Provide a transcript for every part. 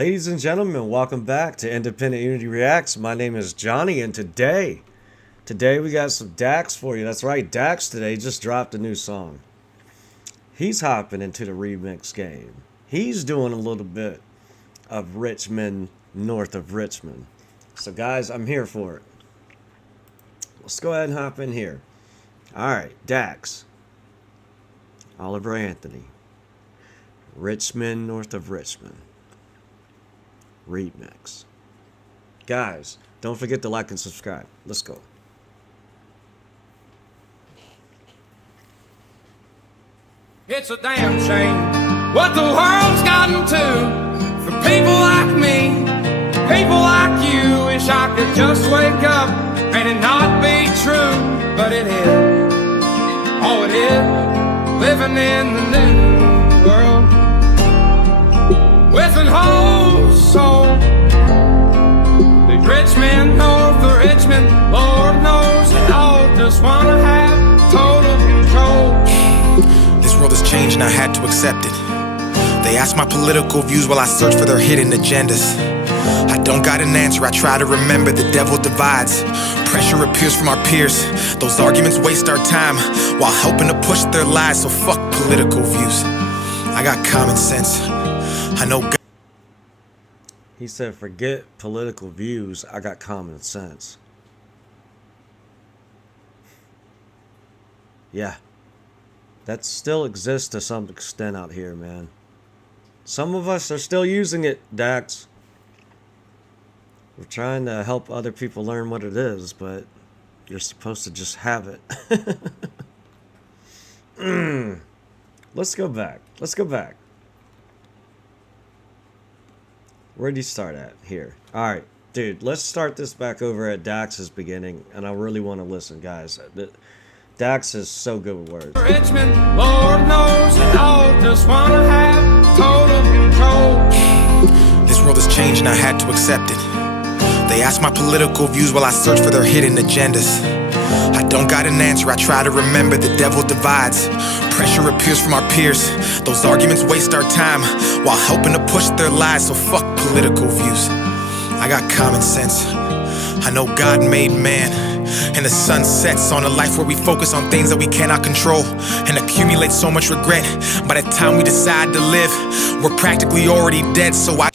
Ladies and gentlemen, welcome back to Independent Unity Reacts. My name is Johnny, and today we got some DAX for you. That's right, DAX today just dropped a new song. He's hopping into the remix game. He's doing a little bit of Richmond, north of Richmond. So guys, I'm here for it. Let's go ahead and hop in here. Alright, DAX. Oliver Anthony. Richmond, north of Richmond. Remix. Guys, don't forget to like and subscribe. Let's go. It's a damn shame what the world's gotten to for people like me, people like you. Wish I could just wake up and it not be true, but it is. Oh, it is. Living in the new world with an whole soul. The Richmond, north of Richmond, Lord knows they all just wanna have total control. This world has changed and I had to accept it. They ask my political views while I search for their hidden agendas. I don't got an answer, I try to remember the devil divides. Pressure appears from our peers. Those arguments waste our time while helping to push their lies, so fuck political views. I got common sense. I know God. He said, forget political views, I got common sense. Yeah. That still exists to some extent out here, man. Some of us are still using it, Dax. We're trying to help other people learn what it is, but you're supposed to just have it. Let's go back. Let's go back. Where'd you start at? Here. Alright, dude, let's start this back over at Dax's beginning, and I really want to listen, guys. Dax is so good with words. Richmond, Lord knows they all just wanna have total control. This world has changed and I had to accept it. They ask my political views while I search for their hidden agendas. I don't got an answer, I try to remember the devil divides. Pressure appears from our peers. Those arguments waste our time while helping to push their lies, so fuck political views. I got common sense. I know God made man, and the sun sets on a life where we focus on things that we cannot control and accumulate so much regret. By the time we decide to live, we're practically already dead, so I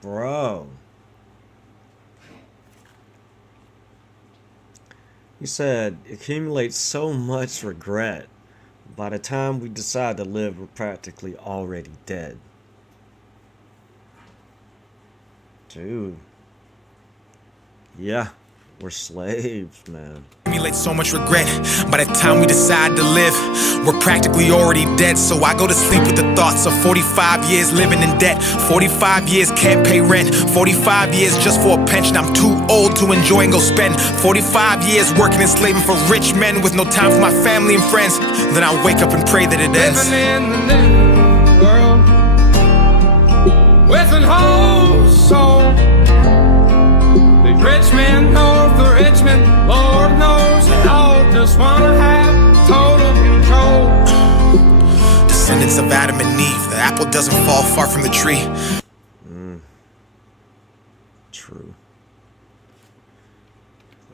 bro. He said, accumulate so much regret. By the time we decide to live, we're practically already dead. Dude. Yeah, we're slaves, man. Accumulate so much regret. By the time we decide to live, we're practically already dead, so I go to sleep with the thoughts of 45 years living in debt. 45 years can't pay rent. 45 years just for a pension. I'm too old to enjoy and go spend 45 years working and slaving for rich men with no time for my family and friends. Then I wake up and pray that it ends. Living in the new world with an whole soul. The Richmond, north of Richmond, Lord knows they all just wanna have total control. Descendants of Adam and Eve, the apple doesn't fall far from the tree. True.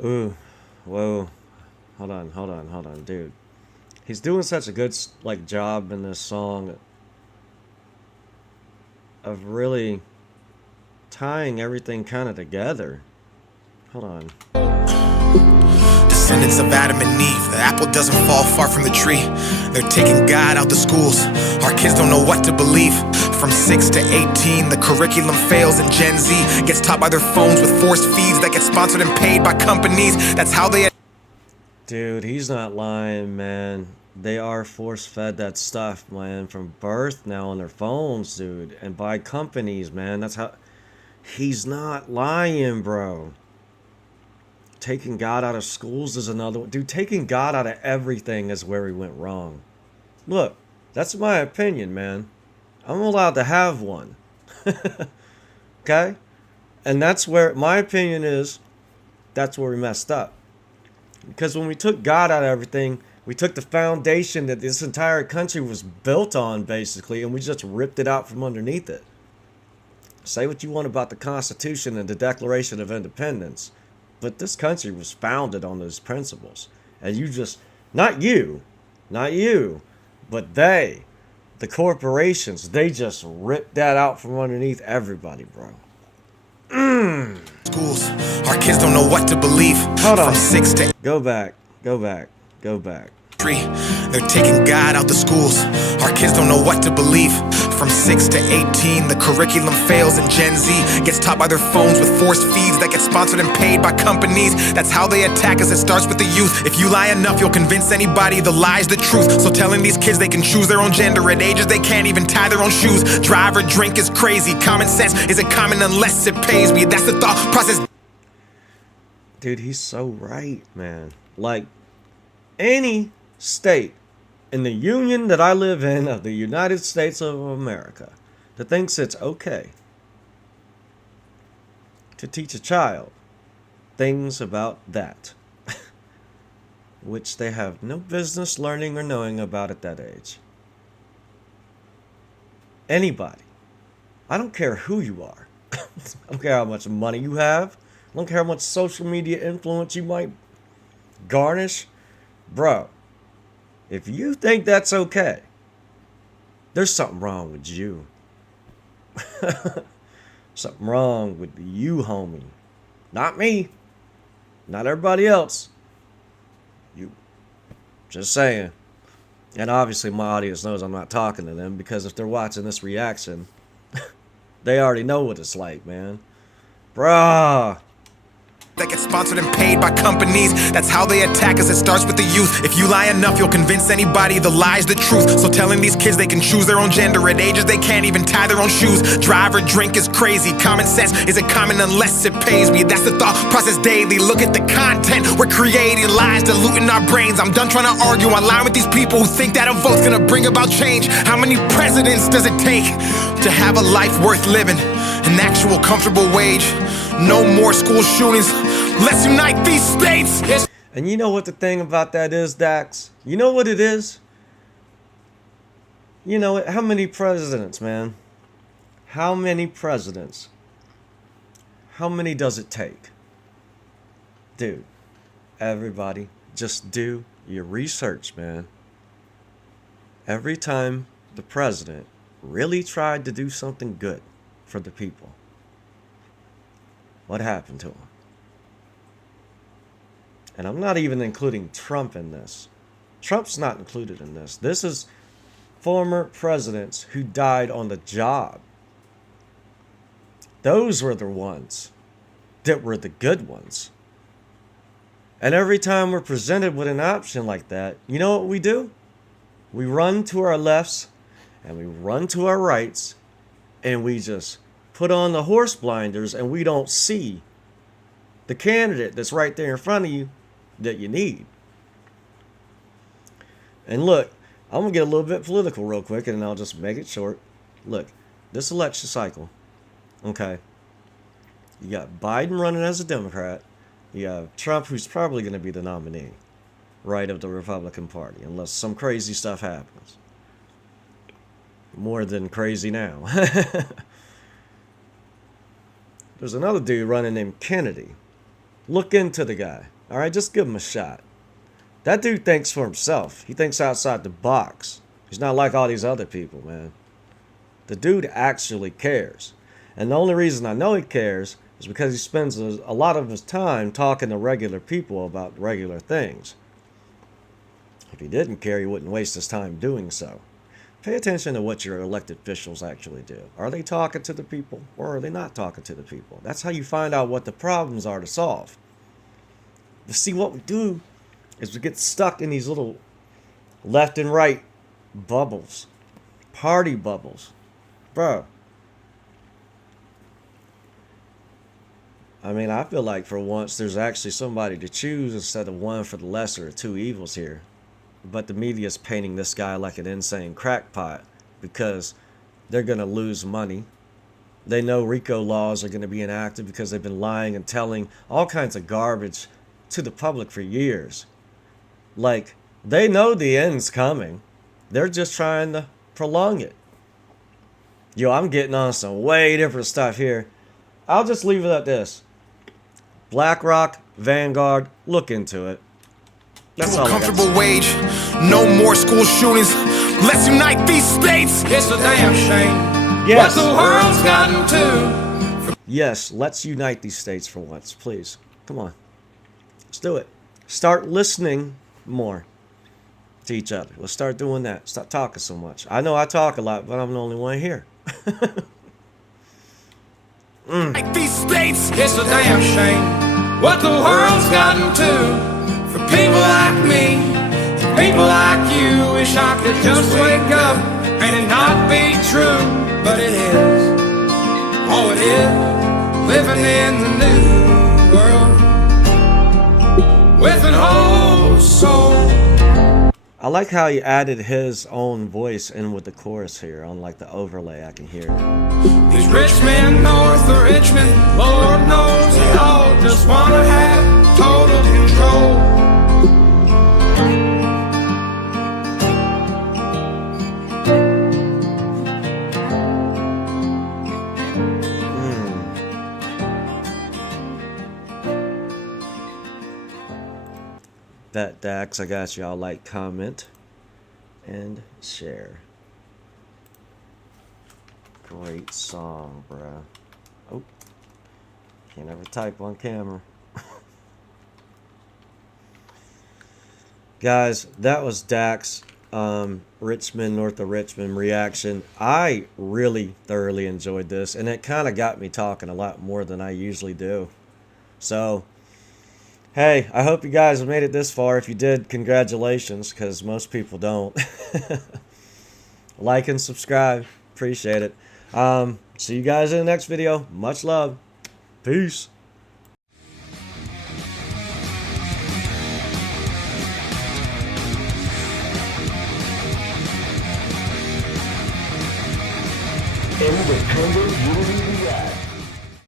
Ooh, whoa. Hold on, dude. He's doing such a good job in this song of really tying everything kind of together. Hold on. Descendants of Adam and Eve, the apple doesn't fall far from the tree. They're taking God out the schools. Our kids don't know what to believe. From 6 to 18, the curriculum fails, and Gen Z gets taught by their phones with forced feeds that get sponsored and paid by companies. That's how they... Dude, he's not lying, man. They are force-fed that stuff, man, from birth now on their phones, dude. And by companies, man. That's how... He's not lying, bro. Taking God out of schools is another one. Dude, taking God out of everything is where we went wrong. Look, that's my opinion, man. I'm allowed to have one. Okay? And that's where, my opinion is, that's where we messed up. Because when we took God out of everything, we took the foundation that this entire country was built on, basically, and we just ripped it out from underneath it. Say what you want about the Constitution and the Declaration of Independence, but this country was founded on those principles. And you just, not you, but they, the corporations, they just ripped that out from underneath everybody, bro. Schools, our kids don't know what to believe. Hold on. From 6 to Go back. They're taking God out the schools. Our kids don't know what to believe. From 6 to 18, the curriculum fails, and Gen Z gets taught by their phones with forced feeds that get sponsored and paid by companies. That's how they attack us. It starts with the youth. If you lie enough, you'll convince anybody the lie's the truth. So telling these kids they can choose their own gender at ages they can't even tie their own shoes. Drive or drink is crazy. Common sense isn't common unless it pays me. That's the thought process. Dude, he's so right, man. Like, any state in the union that I live in of the United States of America that thinks it's okay to teach a child things about that, which they have no business learning or knowing about at that age. Anybody. I don't care who you are. I don't care how much money you have. I don't care how much social media influence you might garnish. Bro, if you think that's okay, there's something wrong with you. Something wrong with you, homie. Not me. Not everybody else. You. Just saying. And obviously my audience knows I'm not talking to them, because if they're watching this reaction, they already know what it's like, man. Bruh. That get sponsored and paid by companies. That's how they attack us. It starts with the youth. If you lie enough, you'll convince anybody the lie's the truth. So telling these kids they can choose their own gender at ages they can't even tie their own shoes. Drive or drink is crazy. Common sense isn't common unless it pays me. That's the thought process daily. Look at the content we're creating. Lies diluting our brains. I'm done trying to argue online with these people who think that a vote's gonna bring about change. How many presidents does it take to have a life worth living? An actual comfortable wage. No more school shootings. Let's unite these states. And you know what the thing about that is, DAX? You know what it is? You know, how many presidents, man? How many presidents? How many does it take? Dude, everybody, just do your research, man. Every time the president really tried to do something good for the people, what happened to him? And I'm not even including Trump in this. Trump's not included in this. This is former presidents who died on the job. Those were the ones that were the good ones. And every time we're presented with an option like that, you know what we do? We run to our lefts and we run to our rights, and we just put on the horse blinders, and we don't see the candidate that's right there in front of you that you need. And look, I'm going to get a little bit political real quick, and I'll just make it short. Look, this election cycle, okay, you got Biden running as a Democrat. You have Trump, who's probably going to be the nominee, right, of the Republican Party, unless some crazy stuff happens. More than crazy now. There's another dude running named Kennedy. Look into the guy. All right, just give him a shot. That dude thinks for himself. He thinks outside the box. He's not like all these other people, man. The dude actually cares. And the only reason I know he cares is because he spends a lot of his time talking to regular people about regular things. If he didn't care, he wouldn't waste his time doing so. Pay attention to what your elected officials actually do. Are they talking to the people, or are they not talking to the people? That's how you find out what the problems are to solve. But see, what we do is we get stuck in these little left and right bubbles. Party bubbles. Bro. I mean, I feel like for once there's actually somebody to choose instead of one for the lesser of two evils here. But the media's painting this guy like an insane crackpot because they're going to lose money. They know RICO laws are going to be enacted because they've been lying and telling all kinds of garbage to the public for years. Like, they know the end's coming. They're just trying to prolong it. Yo, I'm getting on some way different stuff here. I'll just leave it at this. BlackRock, Vanguard, look into it. That's all I got to Comfortable say. wage, no more school shootings. Let's unite these states. It's a damn shame Yes. what the world's gotten to. Yes, let's unite these states for once, please. Come on. Let's do it. Start listening more to each other. Let's start doing that. Stop talking so much. I know I talk a lot, but I'm the only one here. Unite these states. It's a damn shame what the world's gotten to. For people like me, people like you, wish I could just wake up and it not be true. But it is, oh it is, living in the new world with an old soul. I like how he added his own voice in with the chorus here on like the overlay. I can hear it. These rich men north of Richmond, Lord knows they all just wanna have total control. That DAX, I got y'all. Like, comment, and share. Great song, bruh. Oh, can't ever type on camera. Guys, that was DAX, Richmond, north of Richmond reaction. I really thoroughly enjoyed this, and it kind of got me talking a lot more than I usually do. So, hey, I hope you guys have made it this far. If you did, congratulations, because most people don't. Like and subscribe. Appreciate it. See you guys in the next video. Much love. Peace. Independent Unity React.